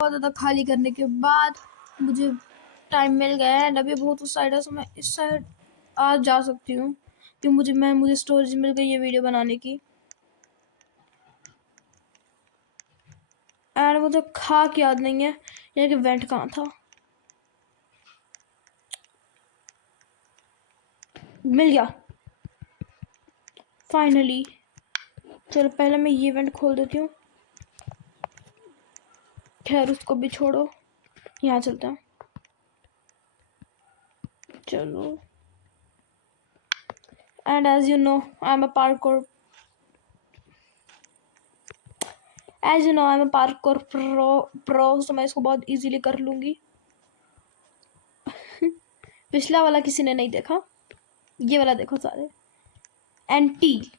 बहुत ज़्यादा खाली करने के बाद मुझे टाइम मिल गया है एंड अभी बहुत उस साइड है, सो मैं इस साइड आज जा सकती हूँ कि मुझे स्टोरेज मिल गई है वीडियो बनाने की। एंड मुझे खाक याद नहीं है ये कि वेंट कहाँ था। मिल गया फाइनली। चलो पहले मैं ये इवेंट खोल देती हूँ। खैर उसको भी छोड़ो, यहाँ चलते हैं। चलो and as you know I am a parkour pro, तो मैं इसको बहुत इजीली कर लूँगी। पिछला वाला किसी ने नहीं देखा, ये वाला देखो सारे। एंड टील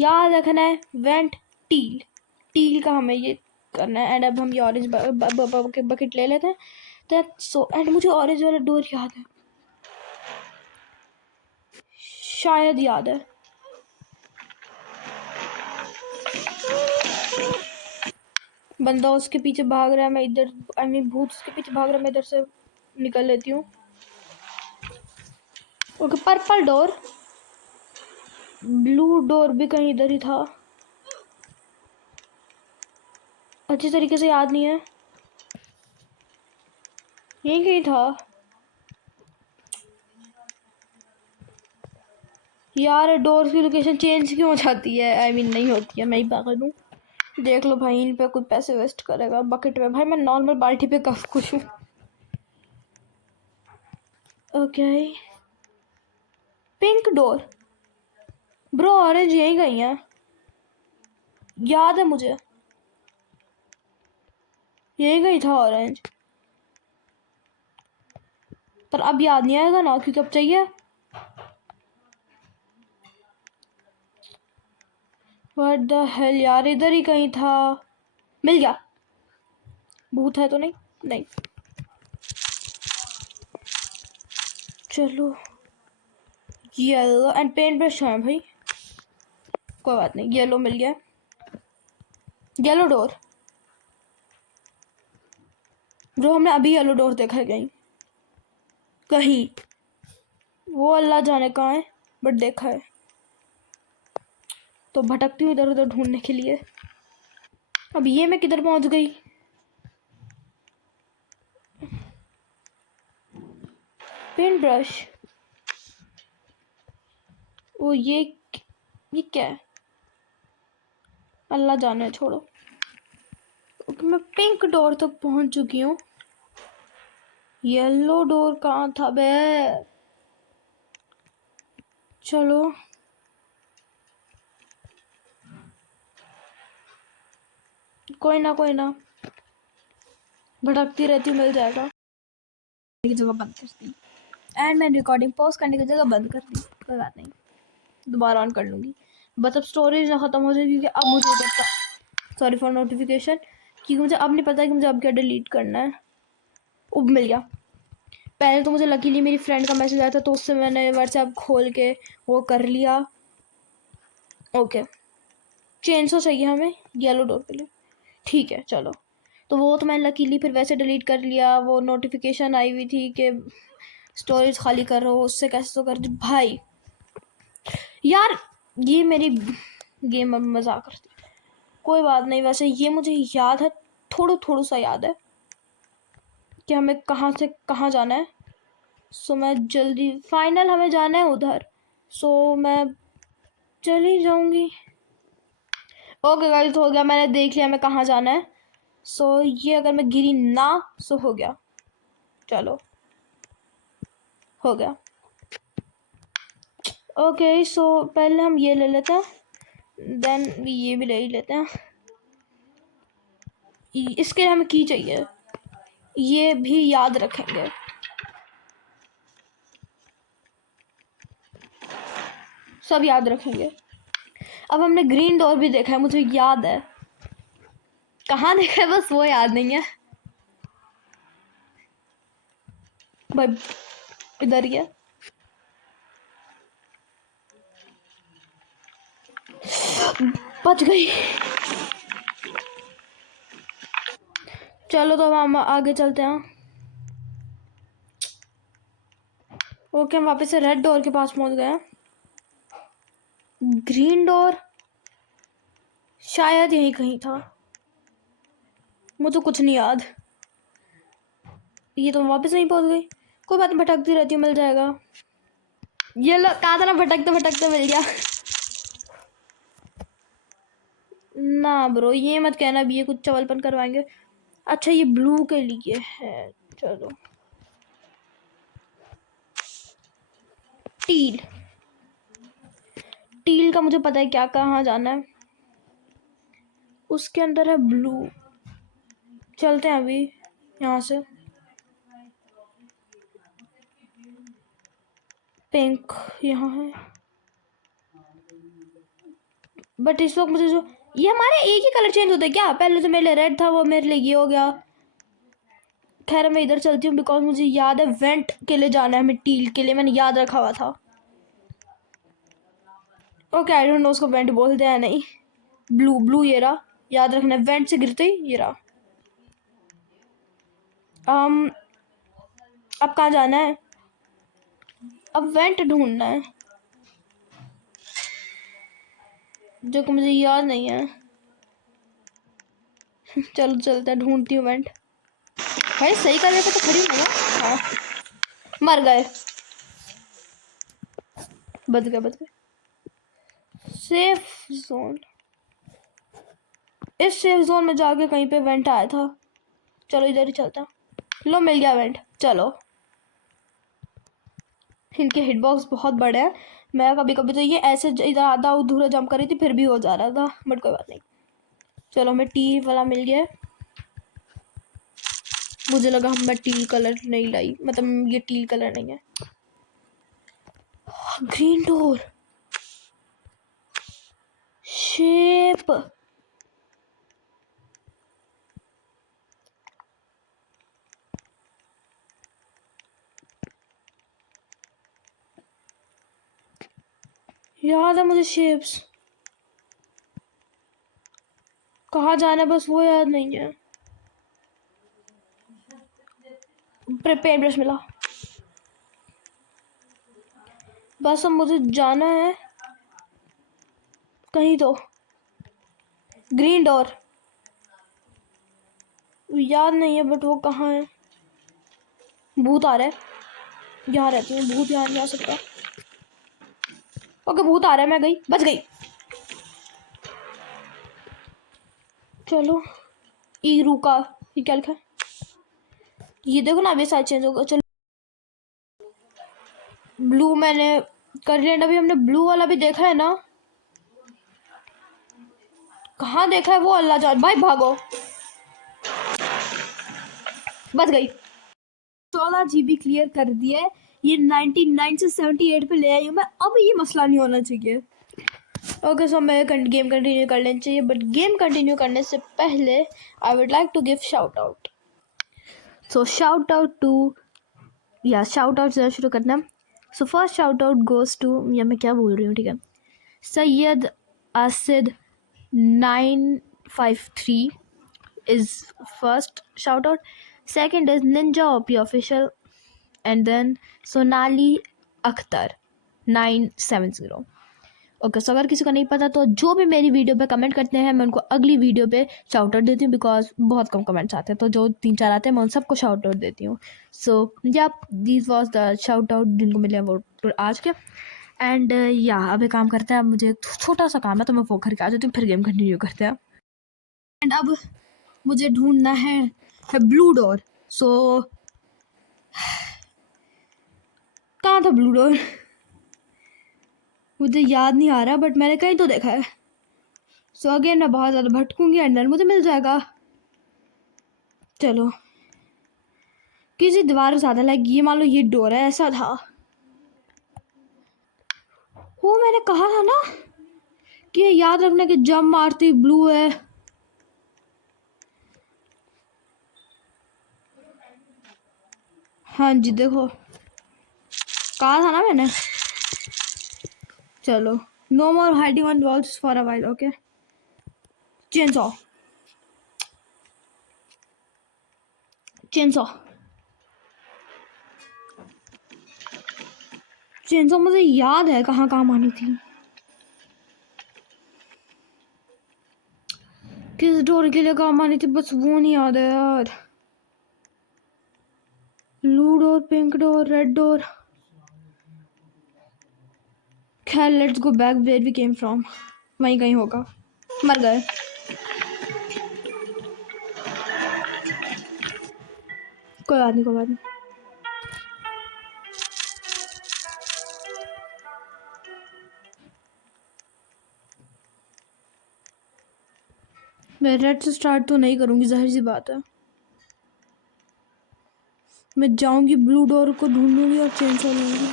याद रखना है, वेंट टील टील का हमें ये करना है। एंड अब हम ये ऑरेंज बकेट ले लेते हैं। सो एंड मुझे ऑरेंज वाला डोर याद है, शायद याद है। बंदा उसके पीछे भाग रहा है, मैं इधर भूत उसके पीछे भाग रहा है, मैं इधर से निकल लेती हूँ। Okay purple door, blue door भी कहीं इधर ही था, अच्छी तरीके से याद नहीं है, यही कहीं था यार। डोर की लोकेशन चेंज क्यों हो जाती है? नहीं होती है, मैं ही पागल हूँ। देख लो भाई, इन पे कुछ पैसे वेस्ट करेगा बकेट में। भाई मैं नॉर्मल बाल्टी पे कब खुश हूँ। Okay pink door, bro orange यही गई है, याद है मुझे यही गई था ऑरेंज, पर अब याद नहीं आएगा ना क्योंकि अब चाहिए। व्हाट द हेल यार, इधर ही कहीं था। मिल गया। भूत है तो नहीं? नहीं। चलो येलो एंड पेंट ब्रश है भाई, कोई बात नहीं। येलो मिल गया, येलो डोर। जो हमने अभी येलो डोर देखा है कहीं वो अल्लाह जाने कहाँ है, बट देखा है। तो भटकती हूँ इधर उधर ढूंढने के लिए। अब ये मैं किधर पहुंच गई? पेंट ब्रश, वो ये क्या है? अल्लाह जाने, छोड़ो। ओके मैं पिंक डोर तक पहुंच चुकी हूँ। येलो डोर कहाँ था बे? चलो कोई ना भटकती रहती हूँ, मिल जाएगा। की जगह बंद कर दी एंड मैं रिकॉर्डिंग पॉज करने की जगह बंद कर दी, कोई बात नहीं, दोबारा ऑन कर लूँगी। बस अब स्टोरेज ना ख़त्म हो जाए क्योंकि अब मुझे पता, सॉरी फॉर नोटिफिकेशन, क्योंकि मुझे अब नहीं पता कि मुझे अब क्या डिलीट करना है। अब मिल गया। पहले तो मुझे लकीली मेरी फ्रेंड का मैसेज आया था तो उससे मैंने व्हाट्सएप खोल के वो कर लिया। ओके चेंज तो चाहिए हमें येलो डोर के लिए, ठीक है चलो। तो वो तो मैंने लकीली फिर वैसे डिलीट कर लिया। वो नोटिफिकेशन आई हुई थी कि स्टोरेज खाली कर रहे हो, उससे कैसे तो कर दी भाई। यार ये मेरी गेम अब मजाक करती, कोई बात नहीं। वैसे ये मुझे याद है, थोड़ा सा याद है कि हमें कहाँ से कहाँ जाना है। सो मैं जल्दी, फाइनल हमें जाना है उधर, सो मैं चली जाऊंगी। ओके गाइस हो गया, मैंने देख लिया हमें कहाँ जाना है। सो ये अगर मैं गिरी ना, सो हो गया। चलो हो गया। ओके सो पहले हम ये ले लेते हैं, देन ये भी ले ही लेते हैं। इसके लिए हमें की चाहिए, ये भी याद रखेंगे। सब याद रखेंगे। अब हमने ग्रीन डोर भी देखा है, मुझे याद है, कहाँ देखा है बस वो याद नहीं है भाई। इधर ही है। बच गई। चलो तो हम आगे चलते हैं। ओके, हम वापस से रेड डोर के पास पहुंच गए हैं। ग्रीन डोर शायद यहीं कहीं था, मुझे कुछ नहीं याद। ये तो वापस यहीं पहुंच गई। कोई बात नहीं, भटकती रहती हूँ, मिल जाएगा। ये लो, कहा था ना भटकते भटकते मिल गया। ना ब्रो, ये मत कहना भी ये कुछ चवलपन करवाएंगे। अच्छा, ये ब्लू के लिए है। चलो, टील। टील का मुझे पता है क्या, कहाँ जाना है। उसके अंदर है ब्लू। चलते हैं अभी यहाँ से। पिंक यहाँ है, बट इस वक्त मुझे जो ये हमारे एक ही कलर चेंज होता है क्या? पहले तो मेरे लिए रेड था, वो मेरे लिए ये हो गया। खैर मैं इधर चलती हूँ बिकॉज मुझे याद है वेंट के लिए जाना है हमें, टील के लिए मैंने याद रखा हुआ था। ओके, आई डोंट नो उसको वेंट बोलते हैं नहीं। ब्लू ब्लू ये रहा, याद रखना है, वेंट से गिरते ही ये रहा। अब कहाँ जाना है? अब वेंट ढूंढना है जो कि मुझे याद नहीं है। चलो चलते हैं, ढूंढती हूँ वेंट। भाई सही कर रहे थे तो खड़ी हूँ ना। हाँ, मर गए। बच गए बच गए। सेफ जोन, इस सेफ जोन में जाके कहीं पे वेंट आया था। चलो इधर ही चलता। लो मिल गया वेंट। चलो, इनके हिटबॉक्स बहुत बड़े हैं। मैं कभी कभी तो ये ऐसे इधर आधा उधर जंप कर रही थी फिर भी हो जा रहा था, बट कोई बात नहीं। चलो, हमें टी वाला मिल गया। मुझे लगा मैं टील कलर नहीं लाई, मतलब ये टील कलर नहीं है। ग्रीन डोर शेप, याद है मुझे शेप्स। कहाँ जाना है बस वो याद नहीं है। पेंट ब्रश मिला, बस अब मुझे जाना है कहीं तो। ग्रीन डोर याद नहीं है बट वो कहाँ है। भूत आ रहा है, यहाँ रहती हूँ, भूत यहाँ नहीं आ सकता। ओके, भूत आ रहा है, मैं गई, बच गई। चलो, ई रुका, ये क्या लिखा है? ये देखो ना, अभी साइड चेंज होगा। चलो, ब्लू मैंने कर लिया। अभी हमने ब्लू वाला भी देखा है ना? कहाँ देखा है वो अल्लाह जान। भाई भागो, बच गई। 16 GB क्लियर कर दिया है। ये 99 से 78 पे ले आई हूँ मैं। अब ये मसला नहीं होना चाहिए। ओके, सो मैं गेम कंटिन्यू कर लेना चाहिए, बट गेम कंटिन्यू करने से पहले I would like to give shout out. So shout out to, या शाउट आउट से शुरू करना। So first shout out goes to, या मैं क्या बोल रही हूँ, ठीक है, Syed Asid 953 is first shout out. Second is Ninja OP official, and then Sonali Akhtar 970. Okay, सो अगर किसी को नहीं पता तो जो भी मेरी वीडियो पे कमेंट करते हैं मैं उनको अगली वीडियो पे शाउट आउट देती हूँ, बिकॉज बहुत कम कमेंट्स आते हैं, तो जो 3-4 आते हैं मैं उन सबको शाउट आउट देती हूँ। सो या this was the shout out जिनको मिले वो आज के। एंड या अब एक काम करते हैं, अब मुझे छोटा सा काम है तो मैं वो करके आ जाती हूँ, फिर गेम कंटिन्यू करते हैं। एंड अब मुझे ढूंढना है ब्लू डोर। सो कहाँ था ब्लू डोर? मुझे याद नहीं आ रहा, बट मैंने कहीं तो देखा है। सो अगेन मैं बहुत ज़्यादा भटकूंगी एंड देन मुझे मिल जाएगा। चलो, किसी दीवार से ज़्यादा लाइक ये मान लो ये डोर है, ऐसा था वो। मैंने कहा था ना कि याद रखना कि जंप मारती ब्लू है। हाँ जी, देखो कहा था ना मैंने। चलो, no more hiding on walls for a while. Okay, change off. Chainsaw chainsaw मुझे याद है कहाँ काम आनी थी। किस डोर के लिए काम आनी थी बस वो नहीं याद है यार। Blue door, pink door, red door. खैर let's go back where we came from. वहीं कहीं होगा। मर गए। कोई बात नहीं, कोई बात नहीं। मैं रेड से स्टार्ट तो नहीं करूंगी, जाहिर सी बात है। मैं जाऊंगी ब्लू डोर को ढूंढूंगी और चेनसॉ लूंगी।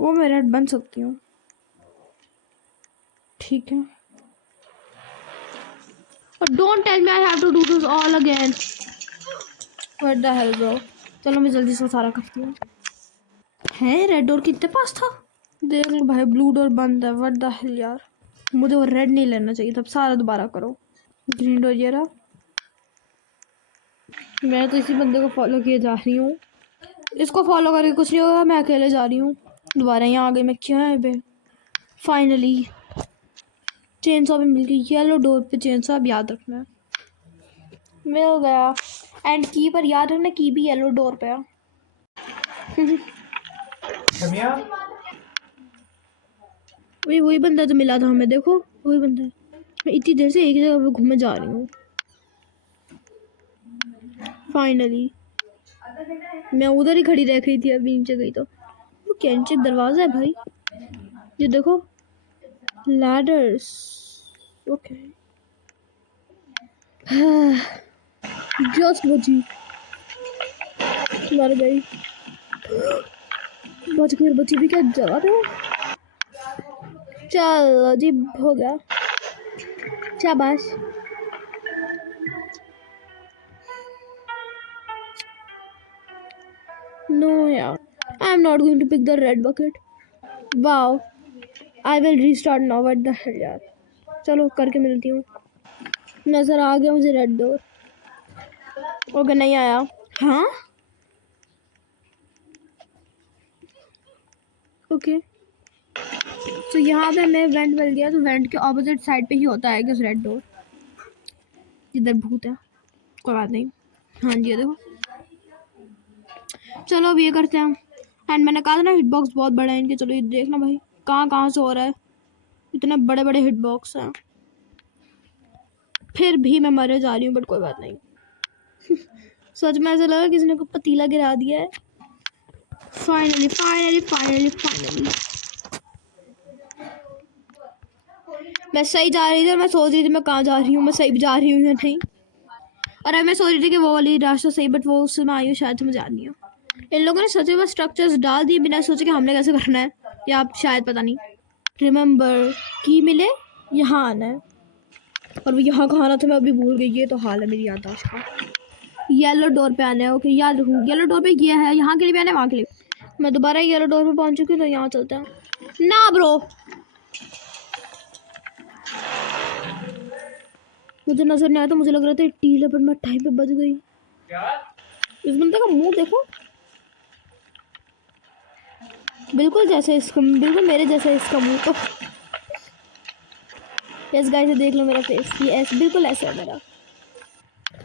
वो मैं रेड बन सकती हूँ, ठीक है। और don't tell me I have to do this all again. What the hell bro. चलो मैं जल्दी से सारा करती हूँ। है रेड डोर कितने पास था? देख लो भाई, ब्लू डोर बंद है। व्हाट द हेल यार, मुझे वो रेड नहीं लेना चाहिए। तब सारा दोबारा करो। ग्रीन डोर ये रहा। मैं तो इसी बंदे को फॉलो किए जा रही हूँ। इसको फॉलो करके कुछ नहीं होगा, मैं अकेले जा रही हूँ। दोबारा यहाँ आ गई मैं। क्या है बे? फाइनली चेनसॉ भी मिल गई। येलो डोर पे चेनसॉ, अब याद रखना। मिल गया। एंड की पर याद रखना, की भी येलो डोर पे है। वही बंदा जो मिला था हमें, देखो वही बंदा है। मैं इतनी देर से एक ही जगह पे घूमे जा रही हूँ। फाइनली मैं उधर ही खड़ी रह गई थी, अभी नीचे गई तो वो कैंची दरवाजा है भाई। ये देखो लैडर्स। ओके जस्ट बची, मर गई। बच गई, बची भी क्या जा रहे हो। चलो जी हो गया, शाबाश। नो यार, I am not going to pick the red bucket. Wow, I will restart now. What the hell यार। चलो करके मिलती हूँ। नजर आ गया मुझे रेड डोर। ओके नहीं आया। हाँ ओके तो यहाँ पे हमें वेंट मिल गया। तो वेंट के ऑपोजिट साइड पे ही होता है कि रेड डोर। जिधर भूत है। कोई बात नहीं। हाँ जी ये देखो। चलो अब ये करते हैं। एंड मैंने कहा था ना हिट बॉक्स बहुत बड़ा है इनके। चलो ये देखना भाई कहाँ कहाँ से हो रहा है। इतने बड़े बड़े हिट बॉक्स हैं। फिर भी मैं मरे जा रही हूँ, बट कोई बात नहीं। सच में ऐसा लगा किसी ने को पतीला गिरा दिया है। फाइनली फाइनली फाइनली फाइनली मैं सही जा रही थी और मैं सोच रही थी मैं कहाँ जा रही हूँ, मैं सही जा रही हूँ या नहीं। और अब मैं सोच रही थी कि वो वाली रास्ता सही, बट वो उसमें आई हूँ शायद, मुझे याद नहीं है। इन लोगों ने सच में बस स्ट्रक्चर्स डाल दिए बिना सोचे कि हमने कैसे करना है, या आप शायद पता नहीं। रिमेंबर की मिले यहाँ आना है। और वो यहाँ कहाँ आना था मैं अभी भूल गई। ये तो हाल है मेरी याददाश्त का। येलो डोर पे आना है। ओके याद रखूँ। येलो डोर पे ये है, यहाँ के लिए भी आना है, वहाँ के लिए। मैं दोबारा येलो डोर पे पहुँच चुकी हूँ, तो यहाँ चलते हैं ना ब्रो। मुझे नजर नहीं आया, तो मुझे लग रहा था टीले, पर मैं टाइम पे बच गई। इस बंदे का मुंह देखो, बिल्कुल जैसे इसका, बिल्कुल मेरे जैसा इसका मुंह। तो यस गाइस देख लो मेरा फेस, ये ऐसे बिल्कुल ऐसा है मेरा।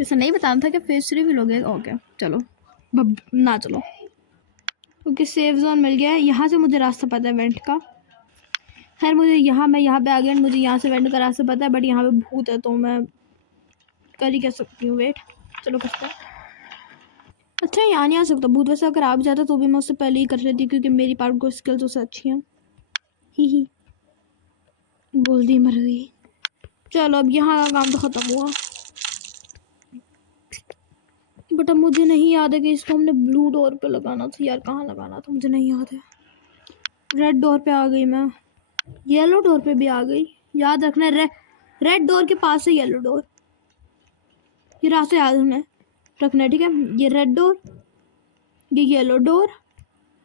ऐसा नहीं बताना था कि फेस रिवील हो गया। ओके चलो ना चलो। क्योंकि सेफ जोन मिल गया है। यहाँ से मुझे रास्ता पता है वेंट का। खैर मुझे मैं यहाँ पे आ गया। मुझे यहाँ से वेंट का रास्ता पता है, बट यहाँ पे भूत है तो मैं कर ही कह सकती हूँ। वेट चलो करते हैं। अच्छा यहाँ नहीं आ सकता भूत। वैसे अगर आ भी जाता तो भी मैं उससे पहले ही कर लेती, क्योंकि मेरी पार्ट को स्किल्स उससे अच्छी हैं। ही बोल दी मर गई। चलो अब यहाँ का काम तो ख़त्म हुआ, बट अब मुझे नहीं याद है कि इसको हमने ब्लू डोर पे लगाना था यार। कहाँ लगाना था मुझे नहीं याद है। रेड डोर पे आ गई मैं, येलो डोर पे भी आ गई। याद रखना रेड डोर के पास है येलो डोर। ये रास्ता याद रखना है, ठीक है। ये रेड डोर, ये येलो डोर,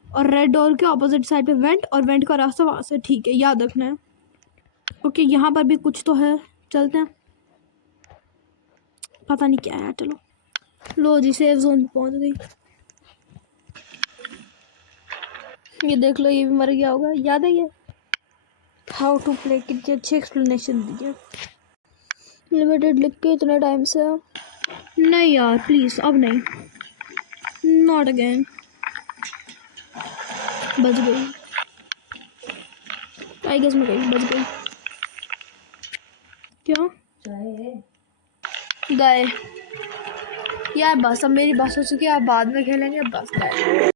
और रेड डोर के ऑपोजिट साइड पे वेंट, और वेंट का रास्ता वहाँ से, ठीक है। याद रखना है। ओके यहाँ पर भी कुछ तो है, चलते हैं। पता नहीं क्या है। चलो लो जी सेफ जोन पे पहुंच गई। ये देख लो ये भी मर गया होगा, याद है ये हाउ टू प्ले, कितनी अच्छी एक्सप्लेनेशन दी है। लिमिटेड लिख के इतने टाइम से। नहीं यार प्लीज अब नहीं, नॉट अगेन। बच गई, आई गेस मैं गई, बच गई। क्यों गए यार? बस अब मेरी बस हो चुकी है, अब बाद में खेलेंगे, बस गए।